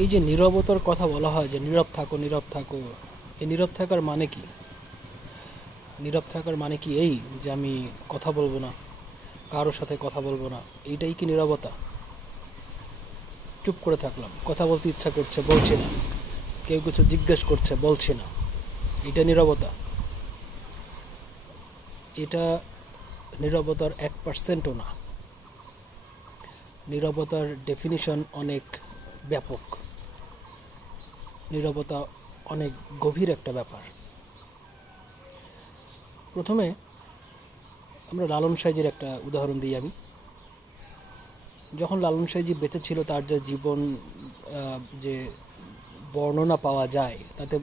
এই যে নীরবতার কথা বলা হয় যে নীরব থাকো নীরব থাকো, এই নীরব থাকার মানে কি? নীরব থাকার মানে কি এই যে আমি কথা বলবো না, কারোর সাথে কথা বলবো না, এইটাই কি নীরবতা? চুপ করে থাকলাম, কথা বলতে ইচ্ছা করছে বলছি না, কেউ কিছু জিজ্ঞেস করছে বলছি না, এটা নীরবতা? এটা নীরবতার 1%ও না। নীরবতার ডেফিনিশন অনেক ব্যাপক, নীরবতা অনেক গভীর একটা ব্যাপার। প্রথমে আমরা লালন সাইজির একটা উদাহরণ দিই। আমি যখন লালন সাইজি বেঁচে ছিল, তার যে জীবন যে বর্ণনা পাওয়া যায়, তাতে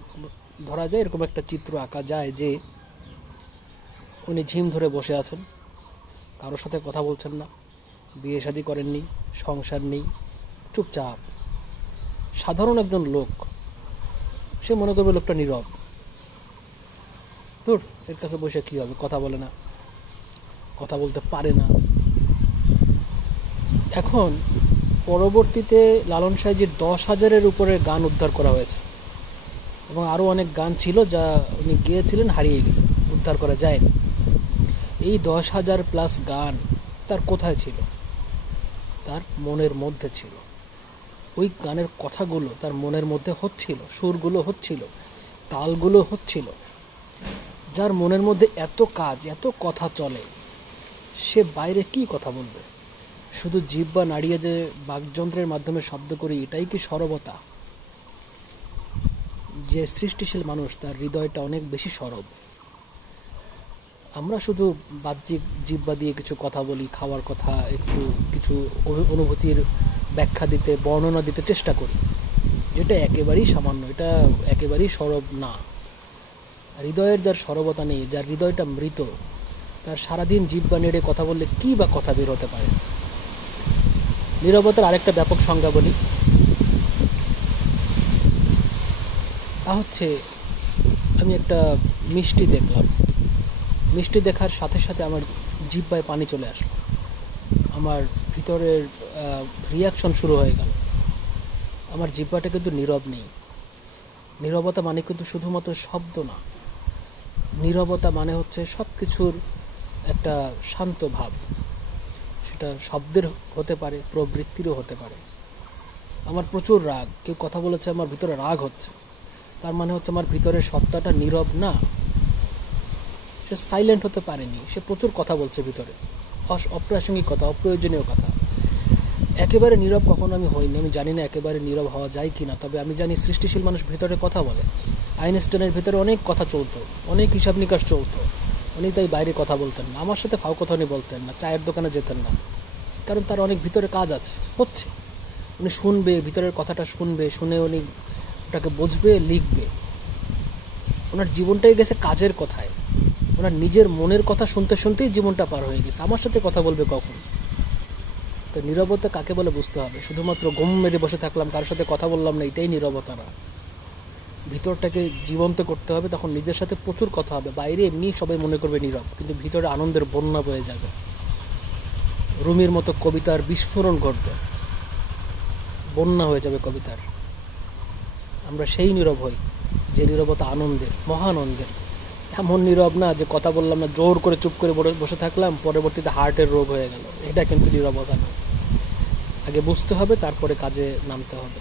ধরা যায়, এরকম একটা চিত্র আঁকা যায় যে উনি ঝিম ধরে বসে আছেন, কারোর সাথে কথা বলছেন না, বিয়ে শাদী করেননি, সংসার নেই, চুপচাপ সাধারণ একজন লোক। সে মনে করবে লোকটা নীরব, তোর এর কাছে বসে কী হবে, কথা বলে না, কথা বলতে পারে না। এখন পরবর্তীতে লালন সাইজির 10,000-এর উপরে গান উদ্ধার করা হয়েছে, এবং আরও অনেক গান ছিল যা উনি গেয়েছিলেন, হারিয়ে গেছে, উদ্ধার করা যায়নি। এই 10,000+ গান তার কোথায় ছিল? তার মনের মধ্যে ছিল। ওই গানের কথাগুলো তার মনের মধ্যে হচ্ছিল, সুরগুলো হচ্ছিল, তালগুলো হচ্ছিল। যার মনের মধ্যে এত কাজ, এত কথা চলে, সে বাইরে কি কথা বলবে? শুধু জিহ্বা নাড়িয়ে যে বাকযন্ত্রের মাধ্যমে শব্দ করি, এটাই কি সরবতা? যে সৃষ্টিশীল মানুষ, তার হৃদয়টা অনেক বেশি সরব। আমরা শুধু বাহ্যিক জিহ্বা দিয়ে কিছু কথা বলি, খাওয়ার কথা, একটু কিছু অনুভূতির ব্যাখ্যা দিতে, বর্ণনা দিতে চেষ্টা করি, যেটা একেবারেই সামান্য, এটা একেবারেই সরব না। হৃদয়ের যার সরবতা নেই, যার হৃদয়টা মৃত, তার সারাদিন জিহ্বা নেড়ে কথা বললে কি বা কথা বের হতে পারে? নীরবতার আরেকটা ব্যাপক সংজ্ঞা বলি, তা হচ্ছে আমি একটা মিষ্টি দেখলাম, মিষ্টি দেখার সাথে সাথে আমার জিহ্বায় পানি চলে আসলো, আমার ভিতরের রিয়াকশন শুরু হয়ে গেল। আমার জিহ্বাটা কিন্তু নীরব নেই। নীরবতা মানে কিন্তু শুধুমাত্র শব্দ না, নীরবতা মানে হচ্ছে সব কিছুর একটা শান্ত ভাব। সেটা শব্দের হতে পারে, প্রবৃত্তিরও হতে পারে। আমার প্রচুর রাগ, কেউ কথা বলেছে, আমার ভিতরে রাগ হচ্ছে, তার মানে হচ্ছে আমার ভিতরের সত্তাটা নীরব না, সে সাইলেন্ট হতে পারেনি, সে প্রচুর কথা বলছে ভিতরে, অপ্রাসঙ্গিক কথা, অপ্রয়োজনীয় কথা। একেবারে নীরব কখনো আমি হইনি, আমি জানি না একেবারে নীরব হওয়া যায় কি না, তবে আমি জানি সৃষ্টিশীল মানুষ ভিতরে কথা বলে। আইনস্টাইনের ভিতরে অনেক কথা চলতো, অনেক হিসাব নিকাশ চলতো, উনি তাই বাইরে কথা বলতেন না, আমার সাথে ফাও কথা উনি বলতেন না, চায়ের দোকানে যেতেন না, কারণ তার অনেক ভিতরে কাজ আছে, হচ্ছে। উনি শুনবে, ভিতরের কথাটা শুনবে, শুনে উনি ওটাকে বুঝবে, লিখবে। ওনার জীবনটাই গেছে কাজের কথায়, ওনার নিজের মনের কথা শুনতে শুনতেই জীবনটা পার হয়ে গেছে। আমার সাথে কথা বলবে কখন? তো নীরবতা কাকে বলে বুঝতে হবে। শুধুমাত্র ঘুম মেরে বসে থাকলাম, কারোর সাথে কথা বললাম না, এটাই নীরবতা না। ভিতরটাকে জীবন্ত করতে হবে, তখন নিজের সাথে প্রচুর কথা হবে। বাইরে এমনি সবাই মনে করবে নীরব, কিন্তু ভিতরে আনন্দের বন্যা বয়ে যাবে, রুমির মতো কবিতার বিস্ফোরণ ঘটবে, বন্যা হয়ে যাবে কবিতার। আমরা সেই নীরব হই যে নীরবতা আনন্দের, মহানন্দের। এমন নীরব না যে কথা বললাম না, জোর করে চুপ করে বসে থাকলাম, পরবর্তীতে হার্টের রোগ হয়ে গেল, এটা কিন্তু নীরবতা না। আগে বুঝতে হবে, তারপরে কাজে নামতে হবে।